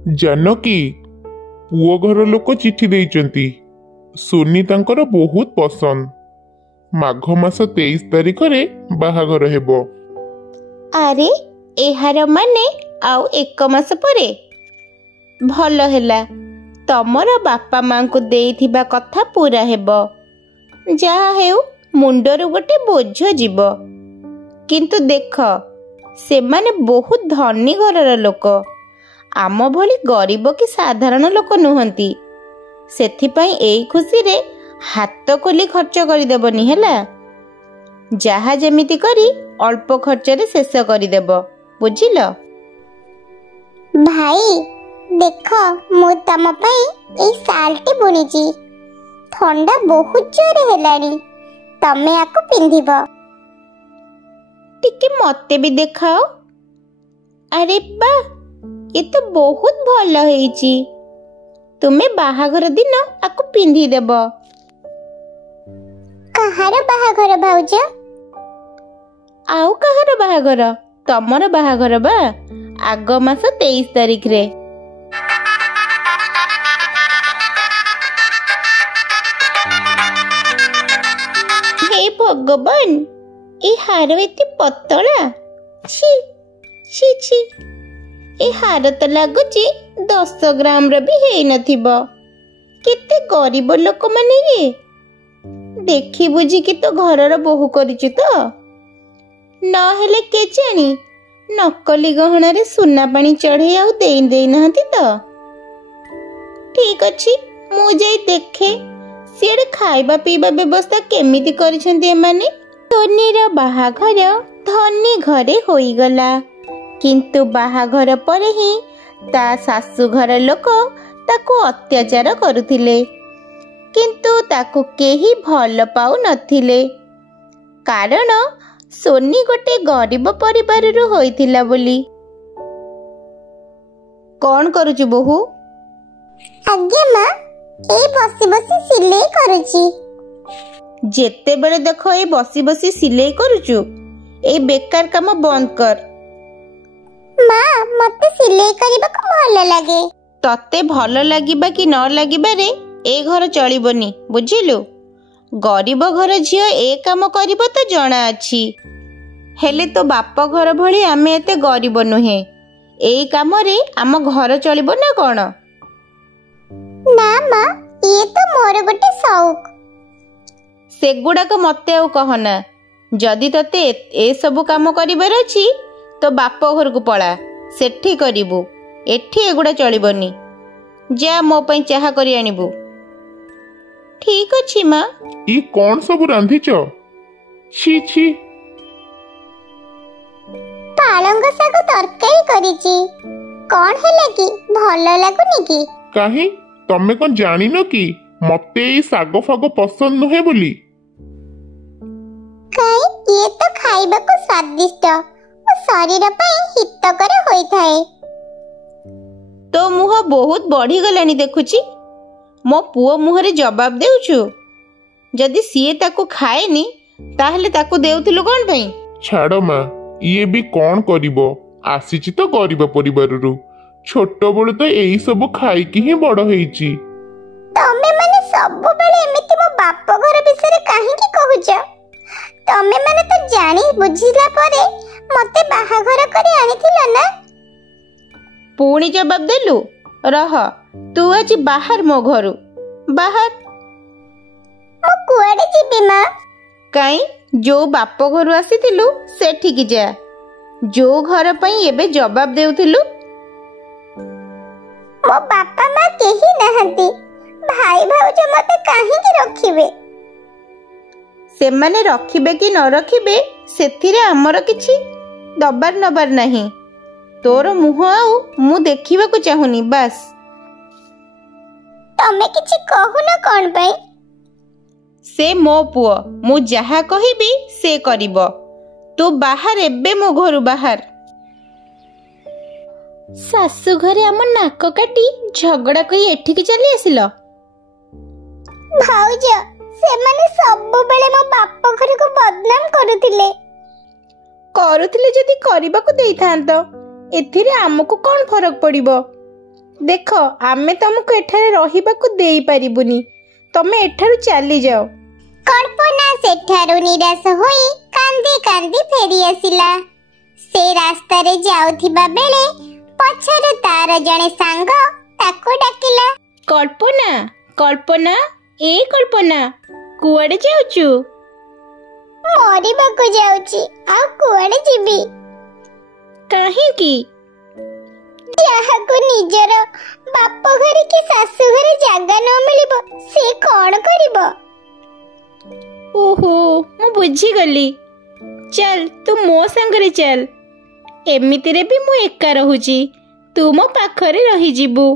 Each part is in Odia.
जानकी पुओ घर लोक चिठी देइचंती सोनी तांकर बहुत पसंद माघ मास 23 तारिख रे बाहाघर हेबो। अरे एहार माने आउ 1 मास परे भल हैला तमर बापा मां को देइथिबा कथा पूरा हेबो। जहा हेउ मुंडरू गोटे बोझ जीव किंतु देख से माने बहुत धनी घरर लोक आम भली गरीब कि साधारण लोक नुहंती सेथिपाई एई खुशी रे हाथ खोली खर्च करदेबनी हैला। जहा जेमिति करी अल्प खर्च रे शेष करदेब बुझिल। भाई देख मु तम पई एई सालटी बुनिची ठंडा बहुत जोरे हेलानी तमे आको पिंधिब। टिके मते भी देखाओ। अरे बा ये तो बहुत भल होईची तुमे बाहाघर दिन आको पिंधि देब। कहार बाहाघर भाउज? आउ कहार बाहाघर तमर बाहाघर बा आग मास 23 तारिख रे। हे भगवान ए हार एते पतला छी छी छी ए हार तो लगुची 10 ग्राम र भी हेई नथिबो। केते गरीब लोक माने ये देखी बुझी कि तो घरर बोहू करिछु तो न हेले के जानी नकली गहना रे सुना पानी चढ़े आउ देई देई नहती तो। ठीक अछि मु जाई देखे सियाड़े खाइबा पीबा व्यवस्था केमिति करिसेंती एमाने। सोनीर बाहाघर धनी घरे होई गला किंतु बाहाघर पर ही ता सासु घर लोक ताको अत्याचार करुथिले किंतु ताको केही भल पाउ नथिले कारण सोनी गोटे गरीब परिवार रु होइथिला बोली। कौन करुछु बहु? आज्ञा मां ए बसी बसी सिलाई करूची। जेते बेले देखो ए बसी बसी सिलाई करूछु ए बेकार काम बंद कर। मां मते सिलाई करबा को भल लागे। तते भल लागिबा कि न लागिबा रे ए घर चलिबनी बुझिलु। गरीब घर झियो ए काम करिबो तो जणा अछि हेले तो बाप घर भली आमे एते गरीब नुहे एई काम रे आम घर चलिबो ना कोन? ना मां ये तो मोर गोटे शौक। सेगुड़ाक मते आउ कहना जदि तते ए सब काम करिबार अछि तो बाप घर को पळा सेठी करिबु एठी एगुडा चलिबनी। जा मो पई चाहा करी आनिबु। ठीक अछि मां। ई कोन सब रांधिच? छी छी पालंग साग तरकारी करिची कोन हेले की भल लागुनी की? काहे तमे कोन जानी न कि मते ई साग फाग पसंद नहे बोली? काई ये तो खाइबा को स्वादिष्ट और शरीर पई हितकर होई थाए। तो मुह बहुत बढ़ी गलानी देखुची मो पुओ मुहरे जवाब देउछु। जदि सीए ताको खाएनी ताहले ताको देउथिलु कोन पई? छाड़ मां ये भी कौन करिबो आसीची तो गरीब परिवार रु छोट बड़ तो एई सब खाई की ही बड़ हेइची। तमे माने सब बेले एमिति मो बाप घर विषय काहे की कहूछ? तमे माने तो जानी बुझिला परे मते बाहाघर करी आनिथिला ना। पुणी जवाब देलु रह तू आज बाहर मो घरु बाहर। मो कुआडे जिबी मां? काई जो बाप घरु आसीथिलु सेठी की जा जो घर पई एबे जवाब देउथिलु। मो बापा मां केही नहंती भाई भाउज मते काहे की रखिबे? से माने रखिबे कि न रखिबे सेथिरे हमर किछि दबार नबार नहीं। तोर मुह आउ मु देखिबा को चाहुनी बस। तमे किछि कहू न कोन पई? से मो पुओ मु जहा कहिबी से करिबो। तू बाहर एबे मो घरु बाहर। सासु घरे हम नाक काटी झगड़ा कई एठिक चली आसिल। भाउज से माने सब बेले मो बाप घर को बदनाम करुथिले जदि करबा को देइथांत एथिरे हमको कोन फरक पड़िबो? ଦେଖ ଆମେ ତମକୁ ଏଠାରେ ରହିବାକୁ ଦେଇପାରିବୁନି, ତମେ ଏଠାରୁ ଚାଲିଯାଅ। କଳ୍ପନା ସେଠାରୁ ନିରାଶ ହୋଇ କାନ୍ଦି କାନ୍ଦି ଫେରି ଆସିଲା। ସେ ରାସ୍ତାରେ ଯାଉଥିବା ବେଳେ ପଛରୁ ତାର ଜଣେ ସାଙ୍ଗ ତାକୁ ଡାକିଲା। କଳ୍ପନା, କଳ୍ପନା, ଏ କଳ୍ପନା, କୁଆଡେ ଯାଉଛୁ? ମରିବାକୁ ଯାଉଛି, ଆଉ କୁଆଡେ ଯିବି? କାହିଁକି? ଯାହାକୁ ନିଜର ବାପ ଘରେ କି ଶାଶୁ ଘରେ ଜାଗା ନ ମିଳିବ ସେ କଣ କରିବ? ଓହୋ, ମୁଁ ବୁଝିଗଲି। ଚାଲ ତୁ ମୋ ସାଙ୍ଗରେ ଚାଲ। ଏମିତିରେ ବି ମୁଁ ଏକା ରହୁଛି, ତୁ ମୋ ପାଖରେ ରହିଯିବୁ।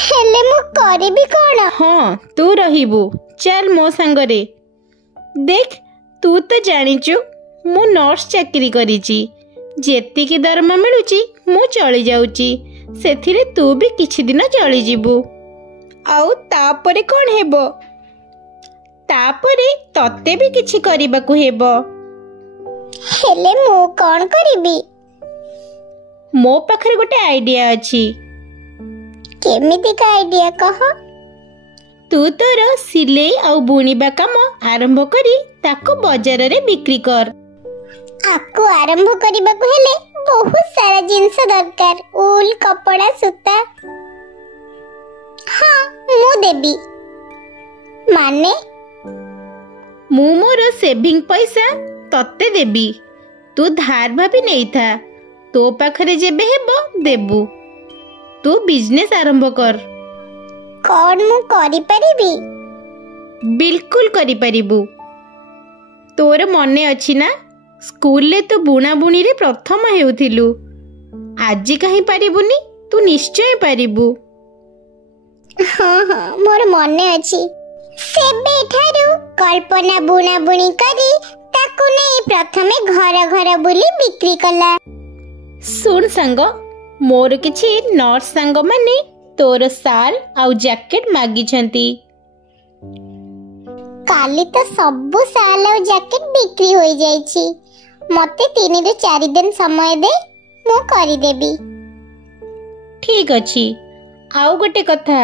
ହେଲେ ମୁଁ କରିବି କଣ? ହଁ, ତୁ ରହିବୁ। ଚାଲ ମୋ ସାଙ୍ଗରେ। ଦେଖ, ତୁ ତ ଜାଣିଛୁ ମୁଁ ନର୍ସ ଚାକିରି କରିଛି। ଯେତିକି ଦରମା ମିଳୁଛି ମୁଁ ଚଳି ଯାଉଛି, ସେଥିରେ ତୁ ବି କିଛି ଦିନ ଚଳିଯିବୁ। ଆଉ ତାପରେ କଣ ହେବ? ତାପରେ ତତେ ବି କିଛି କରିବାକୁ ହେବ। ହେଲେ ମୁଁ କଣ କରିବି? ମୋ ପାଖରେ ଗୋଟେ ଆଇଡିଆ ଅଛି। କେମିତିକା ଆଇଡିଆ କହ? ତୁ ତୋର ସିଲେଇ ଆଉ ବୁଣିବା କାମ ଆରମ୍ଭ କରି ତାକୁ ବଜାରରେ ବିକ୍ରି କର। ଆକୁ ଆରମ୍ଭ କରିବାକୁ ହେଲେ ବହୁତ ସାରା ଜିନିଷ ଦରକାର। ଉଲ୍, କପଡ଼ା, ସୂତା। ହଁ, ମୁଁ ଦେବି। ମାନେ? ମୁଁ ମୋର ସେଭିଂ ପଇସା ତତେ ଦେବି। ତୁ ଧାର ଭାବି ନେଇଥା, ତୋ ପାଖରେ ଯେବେ ହେବ ଦେବୁ। ତୁ ବିଜନେସ୍ ଆରମ୍ଭ କର। କଣ ମୁଁ କରିପାରିବି? ବିଲକୁଲ କରିପାରିବୁ। ତୋର ମନେ ଅଛି ନା, ସ୍କୁଲରେ ତୁ ବୁଣାବୁଣିରେ ପ୍ରଥମ ହେଉଥିଲୁ। ଆଜି କାହିଁ ପାରିବୁନି? ତୁ ନିଶ୍ଚୟ ପାରିବୁ। ହଁ ହଁ, ମୋର ମନେ ଅଛି। ସେବେଠାରୁ କଳ୍ପନା ବୁଣାବୁଣି କରି ତାକୁ ନେଇ ପ୍ରଥମେ ଘର ଘର ବୁଲି ବିକ୍ରି କଲା। ଶୁଣ ସାଙ୍ଗ, ମୋର କିଛି ନର୍ସ ସାଙ୍ଗମାନେ ତୋର ଶାଲ ଆଉ ଜ୍ୟାକେଟ ମାଗିଛନ୍ତି। କାଲି ତ ସବୁ ଶାଲ ଆଉ ଜ୍ୟାକେଟ ବିକ୍ରି ହୋଇଯାଇଛି। ମତେ 3 ରୁ 4 ଦିନ ସମୟ ଦେ, ମୁଁ କରିଦେବି। ଠିକ ଅଛି। ଆଉ ଗୋଟେ କଥା,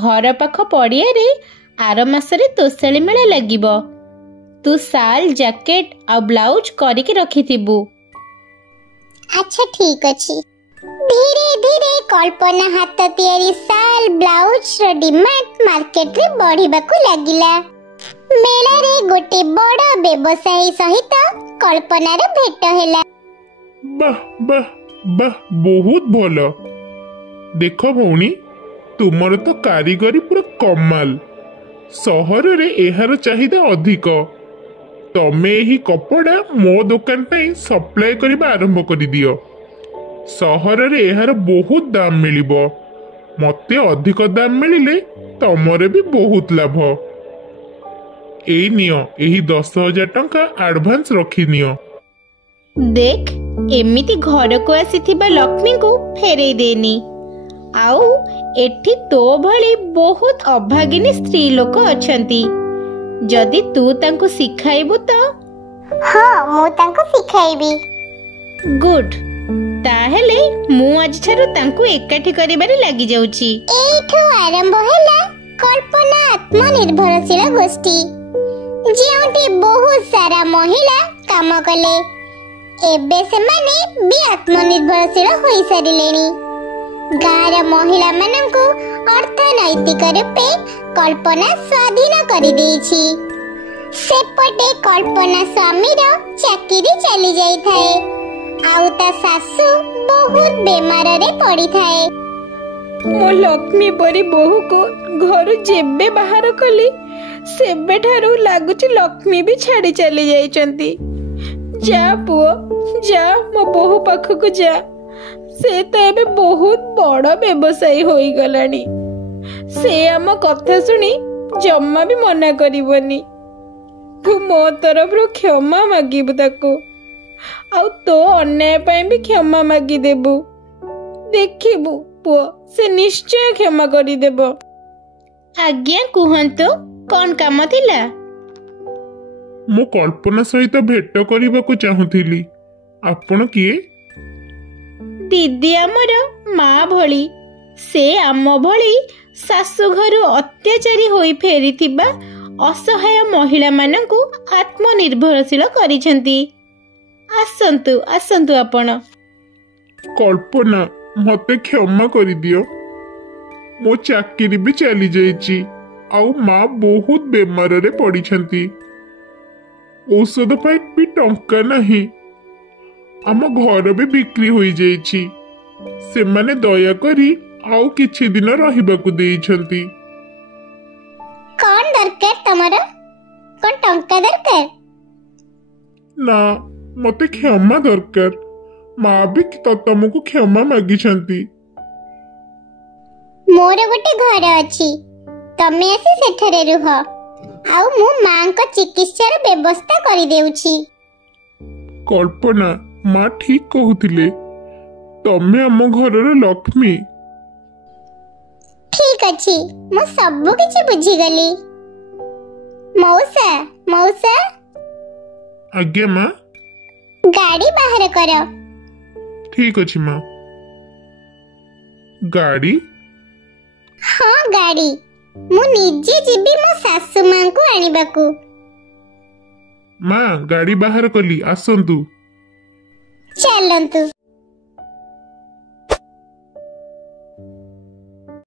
ଘର ପାଖ ପଡ଼ିଆରେ ଆର ମାସରେ ତୋଷାଳି ମେଳା ଲାଗିବ। ତୁ ଶାଲ, ଜ୍ୟାକେଟ ଆଉ ବ୍ଲାଉଜ କରିକି ରଖିଥିବୁ। ଆଚ୍ଛା, ଠିକ ଅଛି। ଧୀରେ ଧୀରେ କଳ୍ପନା ହାତ ତିଆରି ଶାଲ, ବ୍ଲାଉଜର ଡିମାଣ୍ଡ ମାର୍କେଟରେ ବଢିବାକୁ ଲାଗିଲା। ମେଳାରେ ଗୋଟେ ବଡ ବ୍ୟବସାୟୀ ସହିତ କଳ୍ପନାର ଭେଟ ହେଲା। ବାଃ ବାଃ ବାଃ, ବହୁତ ଭଲ। ଦେଖ ଭଉଣୀ, ତୁମର ତ କାରିଗରୀ ପୁରା କମାଲ। ସହରରେ ଏହାର ଚାହିଦା ଅଧିକ। ତମେ ଏହି କପଡ଼ା ମୋ ଦୋକାନ ପାଇଁ ସପ୍ଲାଏ କରିବା ଆରମ୍ଭ କରିଦିଅ। ସହରରେ ଏହାର ବହୁତ ଦାମ ମିଳିବ। ମତେ ଅଧିକ ଦାମ ମିଳିଲେ ତମର ବି ବହୁତ ଲାଭ। ଏଇ ନିଅ, ଏହି 10,000 ଟଙ୍କା ଆଡଭାନ୍ସ ରଖିନିଅ। ଦେଖ, ଏମିତି ଘରକୁ ଆସିଥିବା ଲକ୍ଷ୍ମୀଙ୍କୁ ଫେରେଇ ଦେନି। ଆଉ ଏଠି ତୋ ଭଳି ବହୁତ ଅଭାଗିନୀ ସ୍ତ୍ରୀ ଲୋକ ଅଛନ୍ତି। ଯଦି ତୁ ତାଙ୍କୁ ଶିଖାଇବୁ ତ? ହଁ, ମୁଁ ତାଙ୍କୁ ଶିଖାଇବି। ଗୁଡ୍। ତାହେଲେ ମୁଁ ଆଜିଠାରୁ ତାଙ୍କୁ ଏକାଠି କରିବାରେ ଲାଗି ଯାଉଛି। ଏଇଠୁ ଆରମ୍ଭ ହେଲା କଳ୍ପନା ଆତ୍ମନିର୍ଭରଶୀଳ ଗୋଷ୍ଠୀ, ଯେଉଁଠି ବହୁତ ସାରା ମହିଳା କାମ କଲେ। ଏବେ ସେମାନେ ବି ଆତ୍ମନିର୍ଭରଶୀଳ ହୋଇସାରିଲେଣି। ଗାଁର ମହିଳାମାନଙ୍କୁ ଅର୍ଥନୈତିକ ରୂପେ କଳ୍ପନା ସ୍ୱାଧୀନ କରିଦେଇଛି। ସେପଟେ କଳ୍ପନା ସ୍ୱାମୀର ଚାକିରି ଚାଲି ଯାଇଥାଏ, ଆଉ ତା ଶାଶୁ ବହୁତ ବେମାରରେ ପଡ଼ିଥାଏ। ମୋ ଲକ୍ଷ୍ମୀ ପରି ବୋହୂକୁ ଘରୁ ଯେବେ ବାହାର କଲି, ସେବେଠାରୁ ଲାଗୁଛି ଲକ୍ଷ୍ମୀ ବି ଛାଡ଼ି ଚାଲି ଯାଇଛନ୍ତି। ଯା ପୁଅ, ଯା ମୋ ବୋହୂ ପାଖକୁ ଯା। ସେ ତ ଏବେ ବହୁତ ବଡ଼ ବ୍ୟବସାୟୀ ହୋଇଗଲାଣି। ସେ ଆମ କଥା ଶୁଣି ଜମା ବି ମନା କରିବନି। ତୁ ମୋ ତରଫରୁ କ୍ଷମା ମାଗିବୁ ତାକୁ, ଆଉ ତୋ ଅନ୍ୟାୟ ପାଇଁ ବି କ୍ଷମା ମାଗିଦେବୁ। ଦେଖିବୁ ପୁଅ, ସେ ନିଶ୍ଚୟ କ୍ଷମା କରିଦେବ। ଆଜ୍ଞା, କୁହନ୍ତୁ, କଣ କାମ ଥିଲା? ମୁଁ କଳ୍ପନା ସହିତ ଭେଟ କରିବାକୁ ଚାହୁଁଥିଲି। ଆପଣ କିଏ? ଦିଦି ଆମର ମା ଭଳି। ସେ ଆମ ଭଳି ଶାଶୁଘରୁ ଅତ୍ୟାଚାରୀ ହୋଇ ଫେରିଥିବା ଅସହାୟ ମହିଳାମାନଙ୍କୁ ଆତ୍ମନିର୍ଭରଶୀଳ କରିଛନ୍ତି। ଆସନ୍ତୁ ଆସନ୍ତୁ ଆପଣ। କଳ୍ପନା, ମତେ କ୍ଷମା କରିଦିଅ। ମୋ ଚାକିରି ବି ଚାଲି ଯାଇଛି, ଆଉ ମା ବହୁତ ବେମାରରେ ପଡ଼ିଛନ୍ତି। ଔଷଧ ପାଇଁ ବି ଟଙ୍କା ନାହିଁ। ଆମ ଘର ବି ବିକ୍ରି ହୋଇଯାଇଛି। ସେମାନେ ଦୟାକରି ଆଉ କିଛି ଦିନ ରହିବାକୁ ଦେଇଛନ୍ତି। କଣ ଦରକାର ତମର? କଣ ଟଙ୍କା ଦରକାର? ନା, ମତେ କ୍ଷମା ଦରକାର। ମା ବି ତମକୁ କ୍ଷମା ମାଗିଛନ୍ତି। ମୋର ଗୋଟେ ଘର ଅଛି, ତମେ ଆସି ସେଠାରେ ରୁହ, ଆଉ ମୁଁ ମାଙ୍କ ଚିକିତ୍ସାର ବ୍ୟବସ୍ଥା କରିଦେଉଛି। କଳ୍ପନା, ମା ଠିକ କହୁଥିଲେ। ତମେ ଆମ ଘରର ଲକ୍ଷ୍ମୀ। ଠିକ ଅଛି, ମୁଁ ସବୁ କିଛି ବୁଝିଗଲି। ମଉସା, ମଉସା, ଆଜ୍ଞା ମା। ଗାଡି ବାହାର କର। ଠିକ ଅଛି ମା। ଗାଡ଼ି? ହଁ, ଗାଡି। ମୁଁ ନିଜେ ଯିବି ମୋ ଶାଶୁ ମାଙ୍କୁ ଆଣିବାକୁ। ମା, ଗାଡ଼ି ବାହାର କଲି, ଆସନ୍ତୁ। ଚାଲନ୍ତୁ।